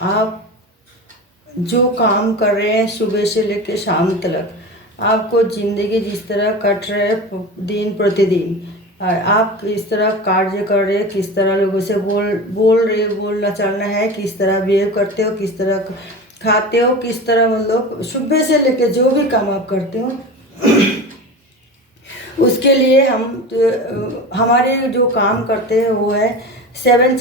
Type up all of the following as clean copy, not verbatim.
आप जो काम कर रहे हैं सुबह से लेकर शाम तक, आपको ज़िंदगी जिस तरह कट रहा है दिन प्रतिदिन, और आप किस तरह कार्य कर रहे हैं, किस तरह लोगों से बोल रहे, बोलना चलना है, किस तरह बिहेव करते हो, किस तरह खाते हो, किस तरह मतलब सुबह से लेकर जो भी काम आप करते हो उसके लिए हमारे जो काम करते हैं वो है 7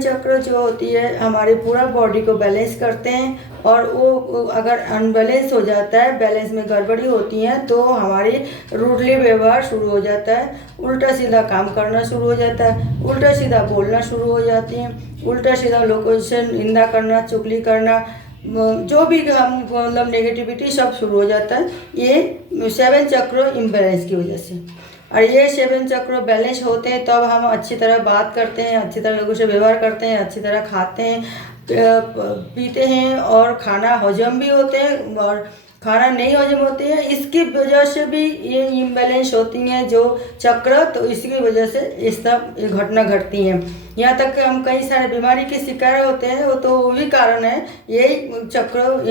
चक्र जो होती है हमारे पूरा बॉडी को बैलेंस करते हैं। और वो अगर अनबैलेंस हो जाता है, बैलेंस में गड़बड़ी होती है तो हमारी रूडली व्यवहार शुरू हो जाता है, उल्टा सीधा काम करना शुरू हो जाता है, उल्टा सीधा बोलना शुरू हो जाती हैं, उल्टा सीधा लोगों से निंदा करना, चुगली करना, जो भी हम मतलब नेगेटिविटी सब शुरू हो जाता है, ये 7 चक्र इम्बैलेंस की वजह से। और ये 7 चक्र बैलेंस होते हैं तब हम अच्छी तरह बात करते हैं, अच्छी तरह लोगों से व्यवहार करते हैं, अच्छी तरह खाते हैं, पीते हैं, और खाना हजम भी होते हैं। और खाना नहीं हजम होती है इसकी वजह से भी ये इम्बैलेंस होती हैं जो चक्र, तो इसकी वजह से इस सब ये घटना घटती हैं। यहाँ तक कि हम कई सारे बीमारी के शिकार होते हैं, वो भी कारण है यही चक्र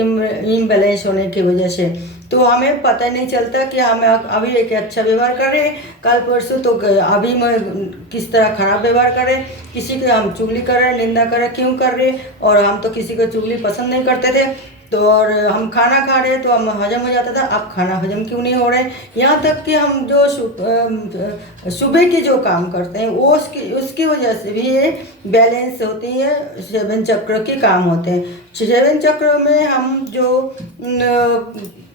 इम्बैलेंस होने की वजह से। तो हमें पता नहीं चलता कि हम अभी एक अच्छा व्यवहार कर रहे हैं, कल परसों तो अभी मैं किस तरह खराब व्यवहार कर रहे हैं, किसी को हम चुगली कर रहे हैं, निंदा कर रहे हैं, क्यों कर रहे हैं। और हम तो किसी को चुगली पसंद नहीं करते थे, तो और हम खाना खा रहे तो हम हजम हो जाता था, अब खाना हजम क्यों नहीं हो रहे। यहाँ तक कि हम जो सुबह के जो काम करते हैं वो उसकी वजह से भी ये बैलेंस होती है, 7 चक्र के काम होते हैं। 7 चक्र में हम जो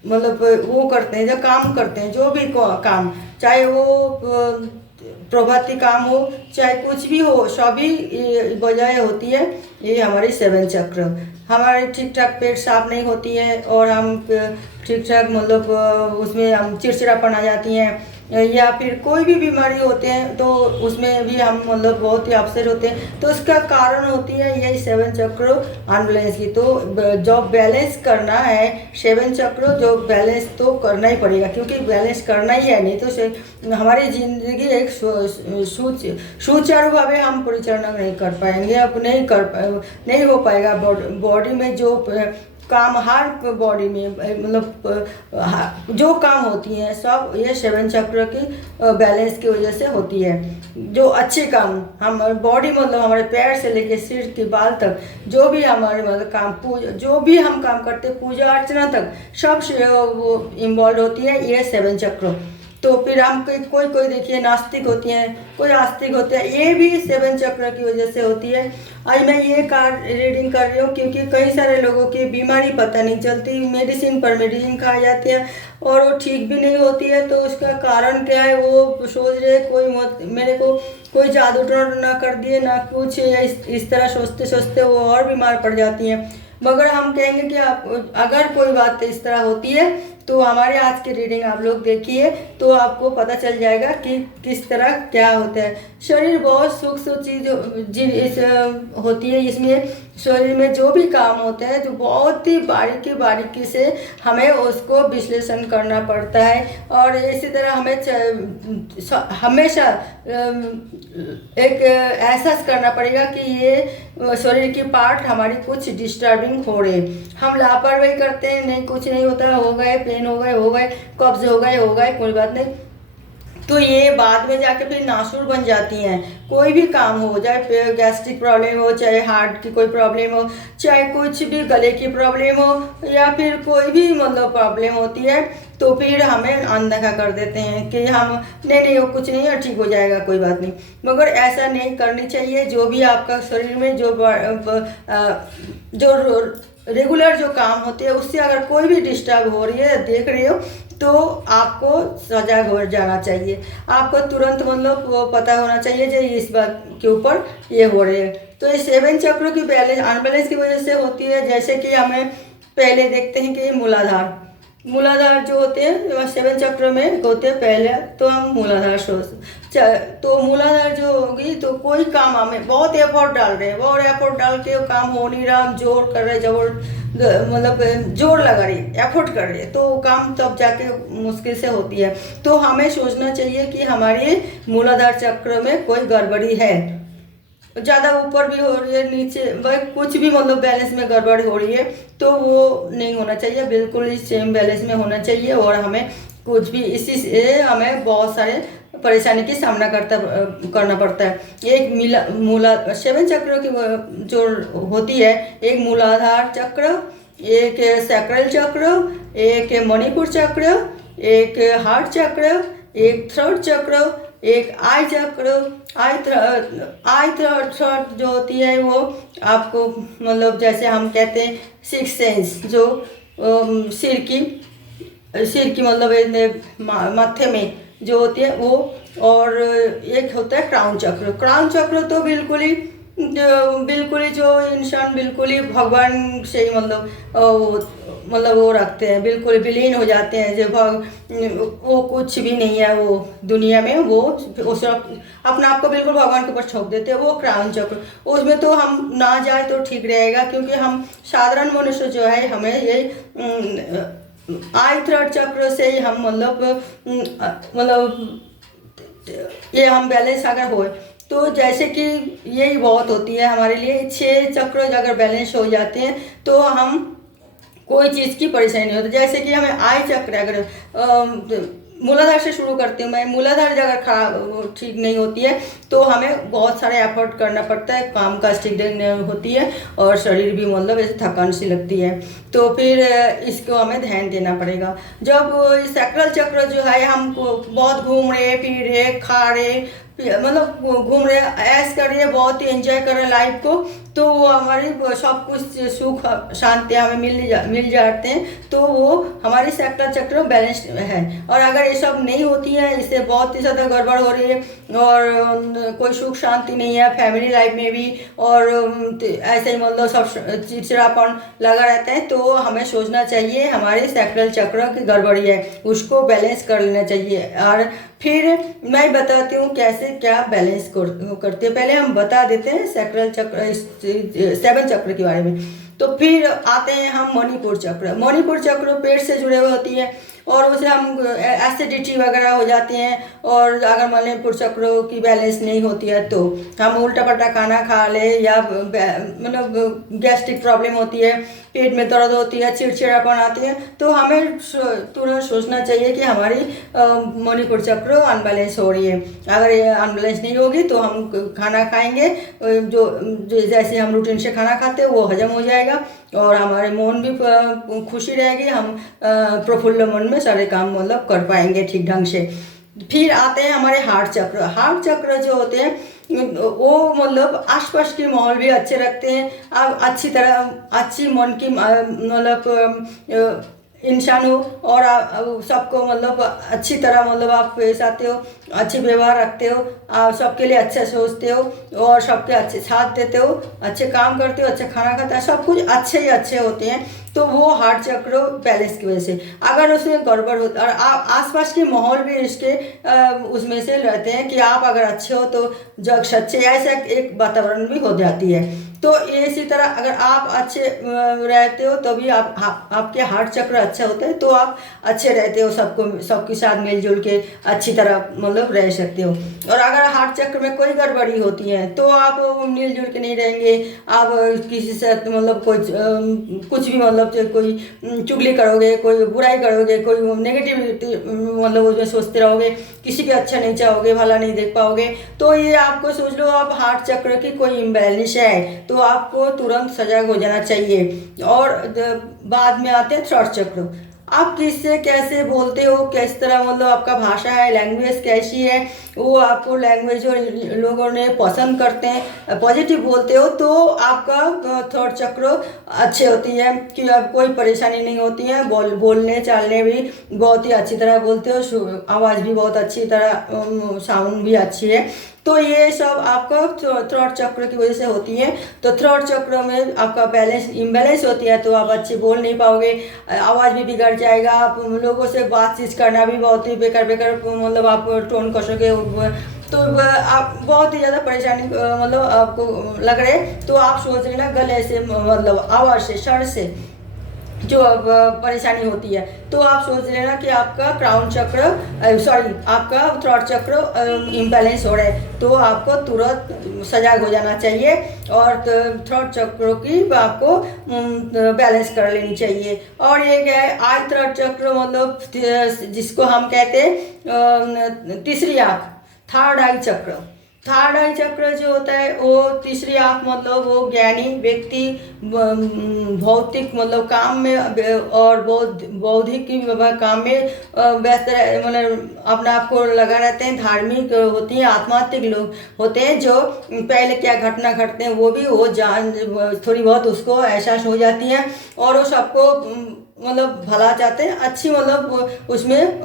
मतलब वो करते हैं, जो काम करते हैं, जो भी काम, चाहे वो प्रभाती काम हो, चाहे कुछ भी हो, सभी वजह होती है ये हमारी 7 चक्र। हमारे ठीक ठाक पेट साफ नहीं होती है और हम ठीक ठाक मतलब उसमें हम चिड़चिड़ापन आ जाती हैं, या फिर कोई भी बीमारी होते हैं तो उसमें भी हम मतलब बहुत ही अपसेट होते हैं। तो उसका कारण होती है यही 7 चक्र अनबैलेंस की। तो जो बैलेंस करना है 7 चक्र, जो बैलेंस तो करना ही पड़ेगा, क्योंकि बैलेंस करना ही है, नहीं तो हमारी जिंदगी एक सुचारू भावे हम परिचालना नहीं कर पाएंगे, अब नहीं हो पाएगा। बॉडी में जो काम, हर बॉडी में मतलब जो काम होती हैं सब ये 7 चक्र की बैलेंस की वजह से होती है। जो अच्छे काम हमारे बॉडी मतलब हमारे पैर से लेके सिर के बाल तक, जो भी हमारे मतलब काम, जो भी हम काम करते हैं, पूजा अर्चना तक, सब से वो इन्वॉल्व होती है ये 7 चक्र। तो फिर हम कोई देखिए नास्तिक होती हैं, कोई आस्तिक होते हैं, ये भी 7 चक्र की वजह से होती है। आज मैं ये कार्ड रीडिंग कर रही हूँ क्योंकि कई सारे लोगों की बीमारी पता नहीं चलती, मेडिसिन पर मेडिसिन खाई जाती है और वो ठीक भी नहीं होती है। तो उसका कारण क्या है, वो सोच रहे मेरे को कोई जादू टोना ना कर दिए ना कुछ, इस तरह सोचते सोचते वो और बीमार पड़ जाती हैं। मगर हम कहेंगे कि आप अगर कोई बात इस तरह होती है तो हमारे आज की रीडिंग आप लोग देखिए तो आपको पता चल जाएगा कि किस तरह क्या होता है। शरीर बहुत सूक्ष्म चीज होती है, इसमें शरीर में जो भी काम होते हैं जो बहुत ही बारीकी से हमें उसको विश्लेषण करना पड़ता है। और इसी तरह हमें हमेशा एक एहसास करना पड़ेगा कि ये शरीर की पार्ट हमारी कुछ डिस्टर्बिंग हो रहे, हम लापरवाही करते हैं, नहीं कुछ नहीं होता, हो गए पेन हो गए, कब्ज हो गए, कोई बात नहीं, तो ये बाद में जाके फिर नासूर बन जाती हैं। कोई भी काम हो, चाहे गैस्ट्रिक प्रॉब्लम हो, चाहे हार्ट की कोई प्रॉब्लम हो, चाहे कुछ भी गले की प्रॉब्लम हो, या फिर कोई भी मतलब प्रॉब्लम होती है, तो फिर हमें अनदेखा कर देते हैं कि हम नहीं वो कुछ नहीं है, ठीक हो जाएगा, कोई बात नहीं। मगर ऐसा नहीं करनी चाहिए। जो भी आपका शरीर में जो रेगुलर जो काम होते हैं उससे अगर कोई भी डिस्टर्ब हो रही है, देख रही हो, तो आपको सजग हो जाना चाहिए। आपको तुरंत मतलब वो पता होना चाहिए जो इस बात के ऊपर ये हो रहे हैं। तो ये 7 चक्रों की अनबैलेंस की वजह से होती है। जैसे कि हमें पहले देखते हैं कि मूलाधार जो होते हैं 7 चक्र में होते हैं पहले, तो हम मूलाधार तो मूलाधार जो होगी तो कोई काम हमें बहुत एफर्ट डाल रहे हैं, बहुत एफर्ट डाल के काम हो नहीं रहा, हम जोर कर रहे, मतलब जोर लगा रही, एफर्ट कर रही है, तो काम तब जाके मुश्किल से होती है। तो हमें सोचना चाहिए कि हमारे मूलाधार चक्र में कोई गड़बड़ी है। ज़्यादा ऊपर भी हो रही है, नीचे वह कुछ भी मतलब बैलेंस में गड़बड़ हो रही है तो वो नहीं होना चाहिए, बिल्कुल ही सेम बैलेंस में होना चाहिए। और हमें कुछ भी इसी से हमें बहुत सारे परेशानी की सामना करना पड़ता है। एक मूला 7 चक्र की जो होती है, एक मूलाधार चक्र, एक सैक्रल चक्र, एक मणिपुर चक्र, एक हार्ट चक्र, एक थ्रोट चक्र, एक आई चक्र। आई थ्रोट जो होती है वो आपको मतलब जैसे हम कहते हैं सिक्स सेंस, जो सिर की मतलब माथे में जो होती है वो। और एक होता है क्राउन चक्र। क्राउन चक्र तो बिल्कुल ही जो इंसान बिल्कुल ही भगवान से ही मतलब वो रखते हैं, बिल्कुल विलीन हो जाते हैं। जब वो कुछ भी नहीं है वो दुनिया में, वो सब अपने आप को बिल्कुल भगवान के ऊपर छोड़ देते हैं, वो क्राउन चक्र। उसमें तो हम ना जाए तो ठीक रहेगा, क्योंकि हम साधारण मनुष्य जो है हमें ये आई थ्रोट चक्र से ही हम मतलब ये हम बैलेंस अगर हो तो जैसे कि यही बहुत होती है हमारे लिए। 6 चक्र अगर बैलेंस हो जाते हैं तो हम कोई चीज़ की परेशानी नहीं होती। जैसे कि हमें आई चक्र अगर मूलाधार से शुरू करती हूँ मैं, मूलाधार अगर खराब ठीक नहीं होती है तो हमें बहुत सारे एफर्ट करना पड़ता है, काम काज ठीक नहीं होती है और शरीर भी मतलब ऐसे थकान सी लगती है। तो फिर इसको हमें ध्यान देना पड़ेगा। जब सैक्रल चक्र जो है, हम बहुत घूम रहे फिर रहे खा रहे मतलब घूम रहे ऐश कर रही है, बहुत ही एंजॉय कर रहे लाइफ को, तो वो हमारी सब कुछ सुख शांति हमें मिल जाते हैं, तो वो हमारी सैक्रल चक्र बैलेंस है। और अगर ये सब नहीं होती है, इससे बहुत ही ज़्यादा गड़बड़ हो रही है और कोई सुख शांति नहीं है फैमिली लाइफ में भी, और ऐसे ही मतलब सब चिड़चिड़ापन लगा रहता है, तो हमें सोचना चाहिए हमारे सैक्रल चक्र की गड़बड़ी है, उसको बैलेंस कर लेना चाहिए। और फिर मैं बताती हूँ कैसे क्या बैलेंस करते हैं। पहले हम बता देते हैं सैक्रल चक्र 7 चक्र के बारे में। तो फिर आते हैं हम मणिपुर चक्र। मणिपुर चक्र पेट से जुड़े हुए होती है और उसे हम एसिडिटी वगैरह हो जाती हैं, और अगर मणिपुर चक्र की बैलेंस नहीं होती है तो हम उल्टा पल्टा खाना खा ले, या मतलब गैस्ट्रिक प्रॉब्लम होती है, पेट में दर्द होती है, चिड़चिड़ापन आती है, तो हमें तुरंत सोचना चाहिए कि हमारी मणिपुर चक्र अनबैलेंस हो रही है। अगर ये अनबैलेंस नहीं होगी तो हम खाना खाएंगे जो जैसे हम रूटीन से खाना खाते हैं वो हजम हो जाएगा और हमारे मन भी खुशी रहेगी, हम प्रफुल्ल मन में सारे काम मतलब कर पाएंगे ठीक ढंग से। फिर आते हैं हमारे हार्ट चक्र। हार्ट चक्र जो होते हैं वो मतलब आसपास के माहौल भी अच्छे रखते हैं। आप अच्छी मन की मतलब इंसान हो और सबको मतलब अच्छी तरह मतलब आप पेश आते हो, अच्छे व्यवहार रखते हो, आप सबके लिए अच्छा सोचते हो और सबके अच्छे साथ देते हो, अच्छे काम करते हो, अच्छा खाना खाते हो, सब कुछ अच्छे ही अच्छे होते हैं। तो वो हार्ट चक्र बैलेंस की वजह से। अगर उसमें गड़बड़ होता और आसपास के माहौल भी इसके उसमें से रहते हैं कि आप अगर अच्छे हो तो जग सच्चे, ऐसा एक वातावरण भी हो जाती है। तो इसी तरह अगर आप अच्छे रहते हो तभी आपके हार्ट चक्र अच्छा होता है, तो आप अच्छे रहते हो, सबके साथ मिलजुल के अच्छी तरह मतलब रह सकते हो। और अगर हार्ट चक्र में कोई गड़बड़ी होती है तो आप मिलजुल के नहीं रहेंगे, आप किसी से मतलब कुछ भी मतलब कोई चुगली करोगे, कोई बुराई करोगे, कोई नेगेटिविटी मतलब उसमें सोचते रहोगे, किसी के अच्छा नहीं चाहोगे, भला नहीं देख पाओगे, तो ये आपको सोच लो आप हार्ट चक्र की कोई इम्बैलेंस है, तो आपको तुरंत सजग हो जाना चाहिए। और बाद में आते हैं थ्रोट चक्र। आप किससे कैसे बोलते हो, किस तरह मतलब आपका भाषा है, लैंग्वेज कैसी है, वो आपको लैंग्वेज जो लोगों ने पसंद करते हैं, पॉजिटिव बोलते हो तो आपका थ्रोट चक्र अच्छे होती है कि अब कोई परेशानी नहीं होती है। बोलने चालने भी बहुत ही अच्छी तरह बोलते हो, आवाज़ भी बहुत अच्छी तरह, साउंड भी अच्छी है, तो ये सब आपका थ्रोट चक्र की वजह से होती है। तो थ्रोट चक्र में आपका बैलेंस इम्बैलेंस होती है तो आप अच्छे बोल नहीं पाओगे, आवाज़ भी बिगड़ जाएगा, आप लोगों से बातचीत करना भी बहुत ही बेकार मतलब आप टोन कसोगे, तो आप बहुत ही ज़्यादा परेशानी मतलब आपको लग रहे, तो आप सोच रहे ना गले से मतलब आवाज़ से, स्वर से, जो अब परेशानी होती है, तो आप सोच लेना कि आपका क्राउन चक्र, आपका थ्रोट चक्र इम्बैलेंस हो रहा है, तो आपको तुरंत सजग हो जाना चाहिए और थ्रोट चक्रों की आपको बैलेंस कर लेनी चाहिए। और ये क्या है, आई थ्रोट चक्र मतलब जिसको हम कहते हैं तीसरी आँख, थर्ड आई चक्र। थर्ड आई चक्र जो होता है वो तीसरी आँख मतलब वो ज्ञानी व्यक्ति भौतिक मतलब काम में और बौद्धिक काम में व्यस्त मतलब अपने आप को लगा रहते हैं। धार्मिक होती हैं, आध्यात्मिक लोग होते हैं जो पहले क्या घटना घटते हैं वो भी वो जान थोड़ी बहुत उसको एहसास हो जाती है और वो सबको मतलब भला चाहते हैं, अच्छी मतलब उसमें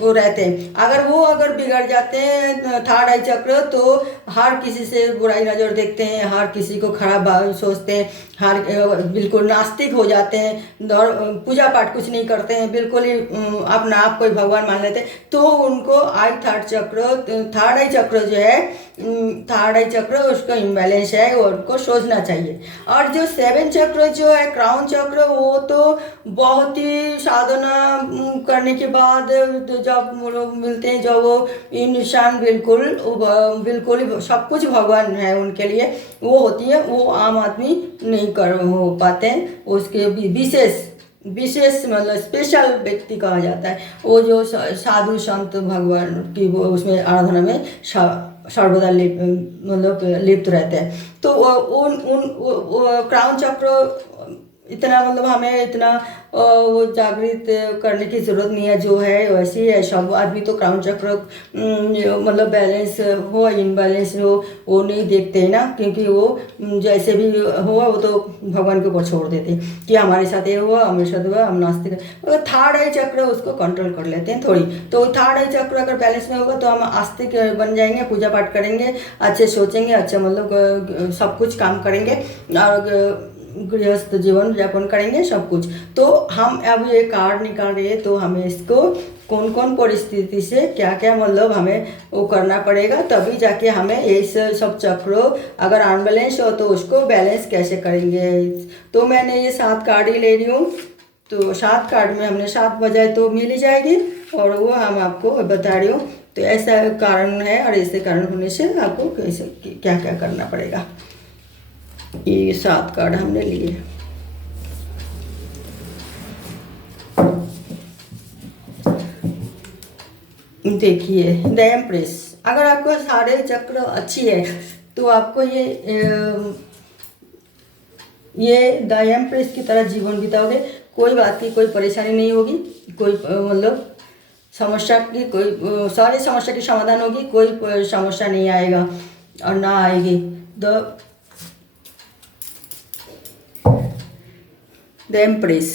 वो रहते हैं। अगर बिगड़ जाते हैं थर्ड आई चक्र, तो हर किसी से बुराई नज़र देखते हैं, हर किसी को खराब सोचते हैं, हर बिल्कुल नास्तिक हो जाते हैं, पूजा पाठ कुछ नहीं करते हैं, बिल्कुल ही अपना आप कोई भगवान मान लेते हैं। तो उनको थर्ड आई चक्र जो है, थर्ड आई चक्र उसका इम्बैलेंस है, उनको सोचना चाहिए। और जो सेवन चक्र जो है क्राउन चक्र, वो तो बहुत ही साधना करने के बाद जब लोग मिलते हैं, जब वो इंसान बिल्कुल सब कुछ भगवान है उनके लिए, वो होती है, वो आम आदमी नहीं कर हो पाते हैं। उसके विशेष मतलब स्पेशल व्यक्ति कहा जाता है, वो जो साधु संत भगवान की वो उसमें आराधना में सर्वदा लिप्त रहते हैं। तो उन क्राउन चक्र इतना मतलब हमें इतना वो जागृत करने की ज़रूरत नहीं है, जो है वैसी है। सब आदमी तो क्राउन चक्र मतलब बैलेंस हो इनबैलेंस हो वो नहीं देखते हैं ना, क्योंकि वो जैसे भी हो वो तो भगवान के ऊपर छोड़ देते हैं कि हमारे साथ ये हुआ, हमारे साथ हुआ, हम नास्तिक। अगर थर्ड आई चक्र उसको कंट्रोल कर लेते हैं थोड़ी, तो थर्ड आई चक्र अगर बैलेंस में होगा तो हम आस्तिक बन जाएंगे, पूजा पाठ करेंगे, अच्छे सोचेंगे, अच्छा मतलब सब कुछ काम करेंगे और गृहस्थ जीवन यापन करेंगे सब कुछ। तो हम अब ये कार्ड निकाल रहे हैं, तो हमें इसको कौन कौन परिस्थिति से क्या क्या मतलब हमें वो करना पड़ेगा, तभी जाके हमें ये सब चक्रों अगर अनबैलेंस हो तो उसको बैलेंस कैसे करेंगे। तो मैंने ये 7 कार्ड ही ले रही हूँ, तो 7 कार्ड में हमने 7 बजाय तो मिल ही जाएगी, और वो हम आपको बता रही हूँ। तो ऐसा कारण है और ऐसे कारण होने से आपको कैसे क्या क्या करना पड़ेगा। ये 7 कार्ड हमने लिए। देखिए द एम्प्रेस, अगर आपको सारे चक्र अच्छी है तो आपको ये द एम्प्रेस की तरह जीवन बिताओगे, कोई बात की कोई परेशानी नहीं होगी, कोई मतलब समस्या की कोई सारी समस्या की समाधान होगी, कोई समस्या नहीं आएगा और ना आएगी। द एम्प्रेस,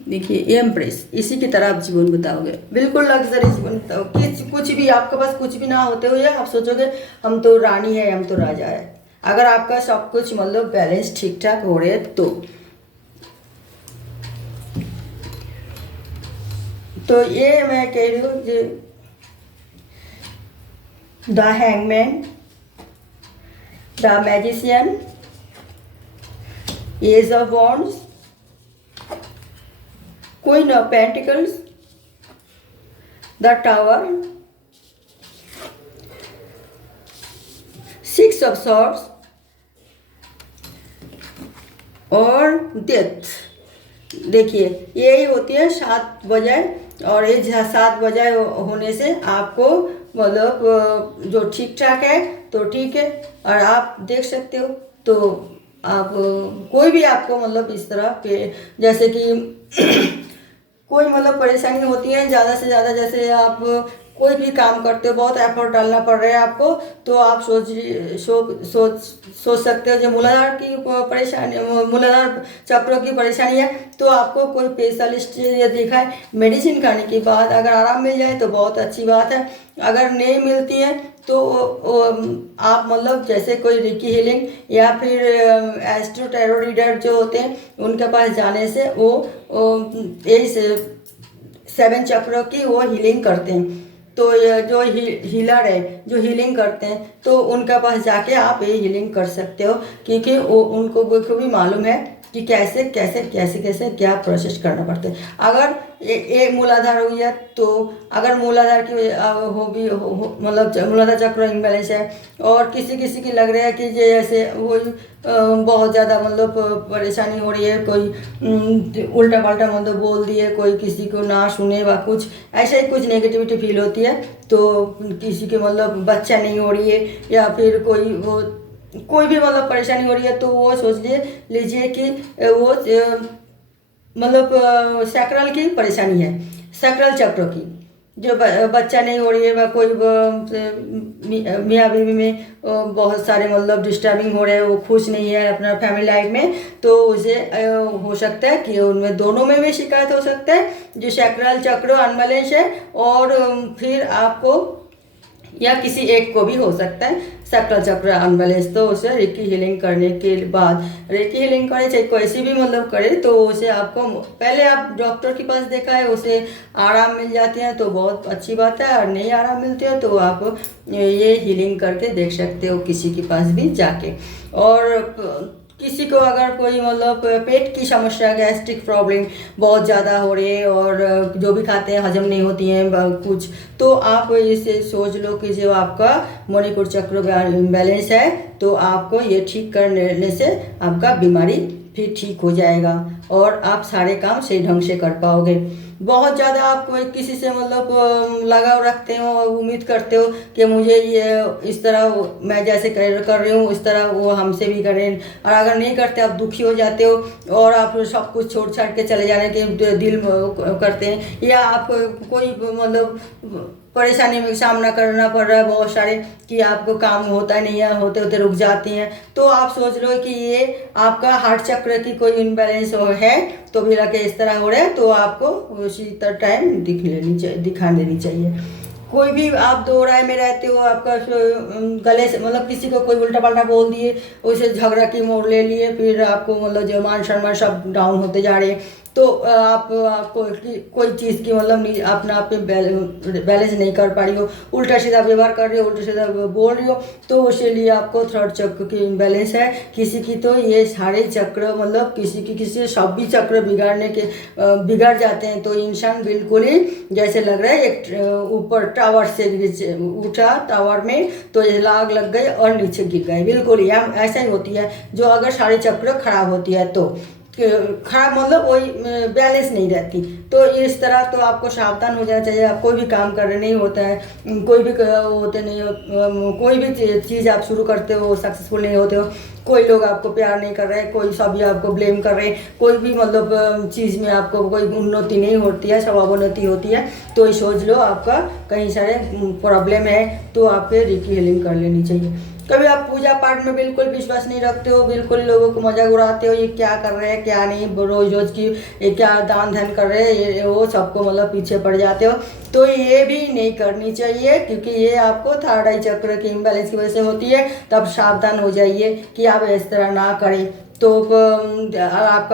देखिए एम्प्रेस, इसी की तरह आप जीवन बिताओगे, बिल्कुल लग्जरी जीवन बिताओगे। कुछ भी आपके पास कुछ भी ना होते हुए आप सोचोगे हम तो रानी है, हम तो राजा है। अगर आपका सब कुछ मतलब बैलेंस ठीक ठाक हो रहे तो ये मैं कह रही हूँ the hangman, the magician, ace of wands, Queen of Pentacles, the Tower, 6 of Swords और डेथ। देखिए यही होती है 7 बजाय, और ये 7 बजाय होने से आपको मतलब जो ठीक ठाक है तो ठीक है, और आप देख सकते हो। तो आप कोई भी आपको मतलब इस तरह के जैसे कि कोई मतलब परेशानी होती है ज़्यादा से ज़्यादा, जैसे आप कोई भी काम करते हो बहुत एफर्ट डालना पड़ रहा है आपको, तो आप सोच सकते हो जो मूलाधार की परेशानी, मूलाधार चक्रों की परेशानी है, तो आपको कोई स्पेशलिस्ट ये दिखाए, मेडिसिन खाने के बाद अगर आराम मिल जाए तो बहुत अच्छी बात है। अगर नहीं मिलती है तो आप मतलब जैसे कोई रिकी हीलिंग या फिर एस्ट्रो टैरो रीडर जो होते हैं उनके पास जाने से वो यही 7 चक्रों की वो हीलिंग करते हैं। तो ये जो हीलर है, जो हीलिंग करते हैं, तो उनके पास जाके आप ये हीलिंग कर सकते हो, क्योंकि उनको भी मालूम है कि कैसे कैसे कैसे कैसे क्या प्रोसेस करना पड़ता है। अगर एक मूलाधार हो गया, तो अगर मूलाधार की हो भी मतलब मूलाधार चक्र इम्बैलेंस है, और किसी किसी की लग रहा है कि जैसे वो बहुत ज़्यादा मतलब परेशानी हो रही है, कोई उल्टा पाल्टा मतलब बोल दिए, कोई किसी को ना सुने व कुछ ऐसा ही कुछ नेगेटिविटी फील होती है, तो किसी के मतलब बच्चा नहीं हो रही है, या फिर कोई भी मतलब परेशानी हो रही है, तो वो सोच लीजिए कि वो मतलब सैक्रल की परेशानी है, सैक्रल चक्र की, जो बच्चा नहीं हो रही है, वह कोई मियाँ बीवी में बहुत सारे मतलब डिस्टर्बिंग हो रहे हैं, वो खुश नहीं है अपना फैमिली लाइफ में, तो उसे हो सकता है कि उनमें दोनों में भी शिकायत हो सकता है, जो सैक्रल चक्र अनबैलेंस है, और फिर आपको या किसी एक को भी हो सकता है सैक्रल चक्र अनबैलेंस। तो उसे रेकी हीलिंग करने के बाद, रेकी हीलिंग करे चाहे कैसी भी मतलब करे, तो उसे आपको पहले आप डॉक्टर के पास देखा है, उसे आराम मिल जाते हैं तो बहुत अच्छी बात है, और नहीं आराम मिलते हो तो आप ये हीलिंग करके देख सकते हो किसी के पास भी जाके। और किसी को अगर कोई मतलब पेट की समस्या, गैस्ट्रिक प्रॉब्लम बहुत ज़्यादा हो रही है, और जो भी खाते हैं हजम नहीं होती हैं कुछ, तो आप इसे सोच लो कि जो आपका मणिपुर चक्र बैलेंस है, तो आपको ये ठीक करने से आपका बीमारी फिर ठीक हो जाएगा, और आप सारे काम सही ढंग से कर पाओगे। बहुत ज़्यादा आप किसी से मतलब लगाव रखते हो और उम्मीद करते हो कि मुझे ये इस तरह मैं जैसे कर रही हूँ इस तरह वो हमसे भी करें, और अगर नहीं करते आप दुखी हो जाते हो, और आप सब कुछ छोड़ छाड़ के चले जाने के दिल करते हैं, या आप कोई मतलब परेशानी में सामना करना पड़ रहा है बहुत सारे, कि आपको काम होता नहीं है, होते होते रुक जाती हैं, तो आप सोच लो कि ये आपका हार्ट चक्र की कोई इनबैलेंस है, तो भी लगे इस तरह हो रहा है, तो आपको उसी तरह टाइम दिखा देनी चाहिए। कोई भी आप दो राय में रहते हो, आपका गले से मतलब किसी को कोई उल्टा पल्टा बोल दिए, उसे झगड़ा की मोड़ ले लिए, फिर आपको मतलब जो मान सम्मान सब डाउन होते जा रहे हैं, तो आपको कोई चीज़ की मतलब नहीं, अपना आप बैलेंस नहीं कर पा रही हो, उल्टा सीधा व्यवहार कर रही हो, उल्टा सीधा बोल रही हो, तो उसके लिए आपको थर्ड चक्र की इम्बैलेंस है। किसी की तो ये सारे चक्र मतलब किसी सब भी चक्र बिगड़ जाते हैं, तो इंसान बिल्कुल ही जैसे लग रहा है एक ऊपर टावर से उठा, टावर में तो ये लाग लग गई और नीचे गिर गए, बिल्कुल ही ऐसा ही होती है। जो अगर सारे चक्र खराब होती है तो खराब मतलब वही बैलेंस नहीं रहती, तो इस तरह तो आपको सावधान हो जाना चाहिए। आप कोई भी काम कर रहे नहीं होता है, कोई भी होते नहीं हो, कोई भी चीज़ आप शुरू करते हो सक्सेसफुल नहीं होते हो, कोई लोग आपको प्यार नहीं कर रहे, कोई सभी आपको ब्लेम कर रहे, कोई भी मतलब चीज़ में आपको कोई उन्नति नहीं होती है, सब अवनति होती है, तो ये सोच लो आपका कहीं सारे प्रॉब्लम है, तो आपको रेकी हीलिंग कर लेनी चाहिए। कभी आप पूजा पाठ में बिल्कुल विश्वास नहीं रखते हो, बिल्कुल लोगों को मजाक उड़ाते हो, ये क्या कर रहे हैं क्या नहीं, रोज रोज की ये क्या दान धन कर रहे हैं, ये वो सबको मतलब पीछे पड़ जाते हो, तो ये भी नहीं करनी चाहिए, क्योंकि ये आपको थर्ड आई चक्र की इम्बैलेंस की वजह से होती है। तब सावधान हो जाइए कि आप इस तरह ना करें। तो आप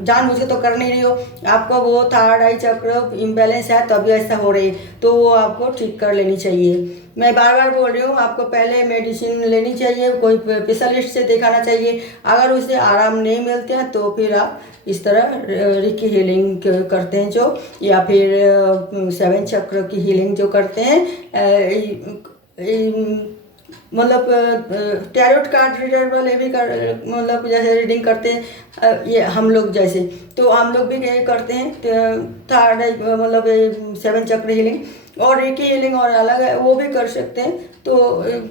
जानबूझ के तो कर नहीं रही हो, आपको वो थर्ड आई चक्र इम्बैलेंस है तभी ऐसा हो रही है, तो वो आपको ठीक कर लेनी चाहिए। मैं बार बार बोल रही हूँ, आपको पहले मेडिसिन लेनी चाहिए, कोई स्पेशलिस्ट से दिखाना चाहिए। अगर उसे आराम नहीं मिलते हैं तो फिर आप इस तरह रेकी हीलिंग करते हैं जो, या फिर सेवन चक्र की हीलिंग जो करते हैं, मतलब टैरोट कार्ड रीडर वाले भी कर मतलब जैसे रीडिंग करते हैं, ये हम लोग जैसे, तो हम लोग भी करते हैं थर्ड मतलब सेवन चक्र हीलिंग, और रेकी हीलिंग और अलग है, वो भी कर सकते हैं। तो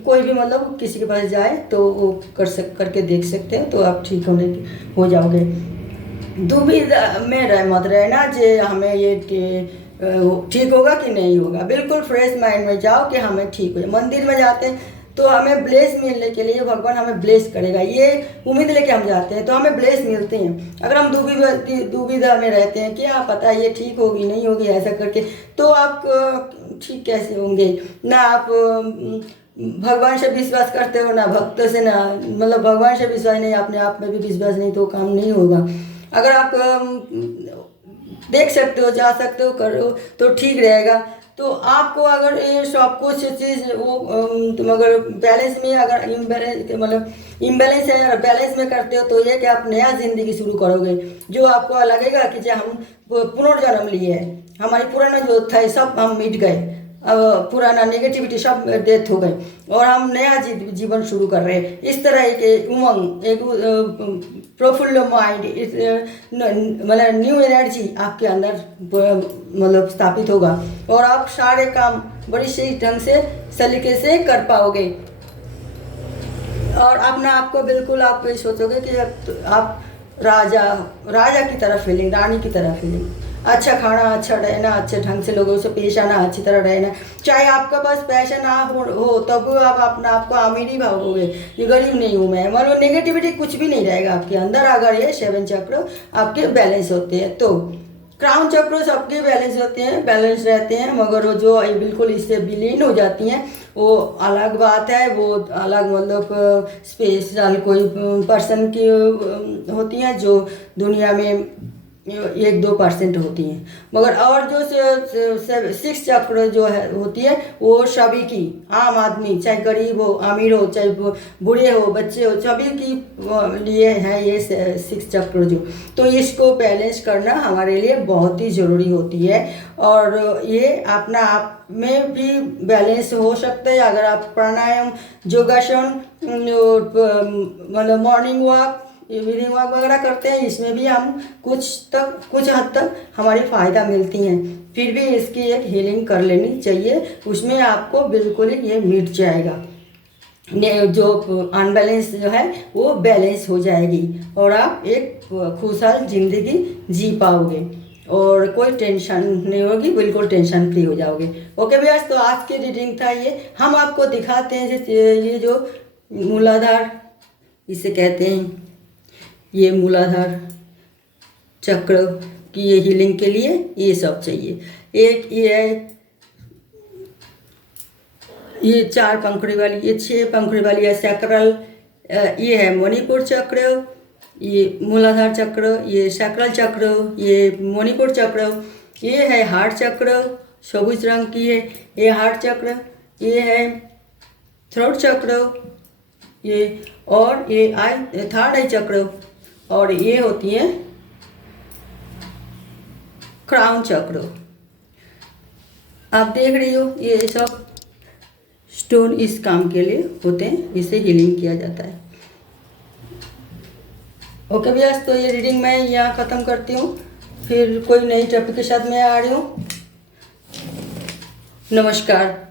कोई भी मतलब किसी के पास जाए तो वो करके देख सकते हैं, तो आप ठीक हो जाओगे। दुविधा में मत रहना जे हमें ये ठीक होगा कि नहीं होगा, बिल्कुल फ्रेश माइंड में जाओ कि हमें ठीक हो। मंदिर में जाते हैं तो हमें ब्लेस मिलने के लिए भगवान हमें ब्लेस करेगा, ये उम्मीद लेके हम जाते हैं, तो हमें ब्लेस मिलते हैं। अगर हम दुविधा में रहते हैं कि हाँ पता है ये ठीक होगी नहीं होगी ऐसा करके, तो आप ठीक कैसे होंगे? ना आप भगवान से विश्वास करते हो, ना भक्तों से, ना मतलब भगवान से विश्वास नहीं, अपने आप में भी विश्वास नहीं, तो काम नहीं होगा। अगर आप देख सकते हो, जा सकते हो, करो तो ठीक रहेगा। तो आपको अगर ये सब कुछ चीज़ वो तुम अगर बैलेंस में अगर इम्बैलेंस मतलब इम्बैलेंस है और बैलेंस में करते हो तो ये कि आप नया ज़िंदगी शुरू करोगे, जो आपको लगेगा कि जो हम पुनर्जन्म लिए हैं, हमारी पुराना जो था सब हम मिट गए, पुराना नेगेटिविटी सब डेथ हो गई और हम नया जीवन शुरू कर रहे हैं। इस तरह के उमंग, एक प्रफुल्ल माइंड, मतलब न्यू एनर्जी आपके अंदर मतलब स्थापित होगा और आप सारे काम बड़ी सही ढंग से सलीके से कर पाओगे और अपना आपको बिल्कुल आप सोचोगे कि आप राजा की तरह फीलिंग, रानी की तरह फीलिंग, अच्छा खाना, अच्छा रहना, अच्छे ढंग से लोगों से पेश आना, अच्छी तरह रहना। चाहे आपका पास पैसा ना हो तब आप अपना आपको अमीर ही भागोगे, ये गरीब नहीं हूँ मैं, मतलब नेगेटिविटी कुछ भी नहीं रहेगा आपके अंदर अगर ये 7 चक्र आपके बैलेंस होते हैं। तो क्राउन चक्र सबके बैलेंस होते हैं, बैलेंस रहते हैं, मगर वो जो बिल्कुल इससे विलीन हो जाती हैं वो अलग बात है, वो अलग मतलब स्पेशल कोई पर्सन की होती हैं जो दुनिया में 1-2% होती हैं, मगर और जो 6 चक्र जो है होती है वो सभी की, आम आदमी चाहे गरीब हो, अमीर हो, चाहे बूढ़े हो, बच्चे हो, सभी की लिए है ये 6 चक्र जो। तो इसको बैलेंस करना हमारे लिए बहुत ही ज़रूरी होती है और ये अपना आप में भी बैलेंस हो सकता है अगर आप प्राणायाम, योगासन, मतलब मॉर्निंग वॉक, इवनिंग वॉक वगैरह करते हैं, इसमें भी हम कुछ हद तक हमारी फ़ायदा मिलती हैं। फिर भी इसकी एक हीलिंग कर लेनी चाहिए, उसमें आपको बिल्कुल ही ये मिट जाएगा, जो अनबैलेंस जो है वो बैलेंस हो जाएगी और आप एक खुशहाल जिंदगी जी पाओगे और कोई टेंशन नहीं होगी, बिल्कुल टेंशन फ्री हो जाओगे। ओके भैया, तो आज की रीडिंग था ये। हम आपको दिखाते हैं ये जो मूलाधार इसे कहते हैं, ये मूलाधार चक्र की ये हीलिंग के लिए ये सब चाहिए। एक ये है, ये 4 पंखुड़ी वाली, ये 6 पंखुड़ी वाली है सैक्रल, ये है मणिपुर चक्र, ये मूलाधार चक्र, ये सैक्रल चक्र, ये मणिपुर चक्र, ये है हार्ट चक्र, सबुज रंग की है, ये हार्ट चक्र, ये है थ्रोट चक्र, ये और ये थर्ड आई चक्र और ये होती है क्राउन चक्र। आप देख रही हो ये सब स्टोन इस काम के लिए होते हैं, इसे हीलिंग किया जाता है। ओके भैया, तो ये रीडिंग मैं यहाँ ख़त्म करती हूँ, फिर कोई नई टॉपिक के साथ मैं आ रही हूँ। नमस्कार।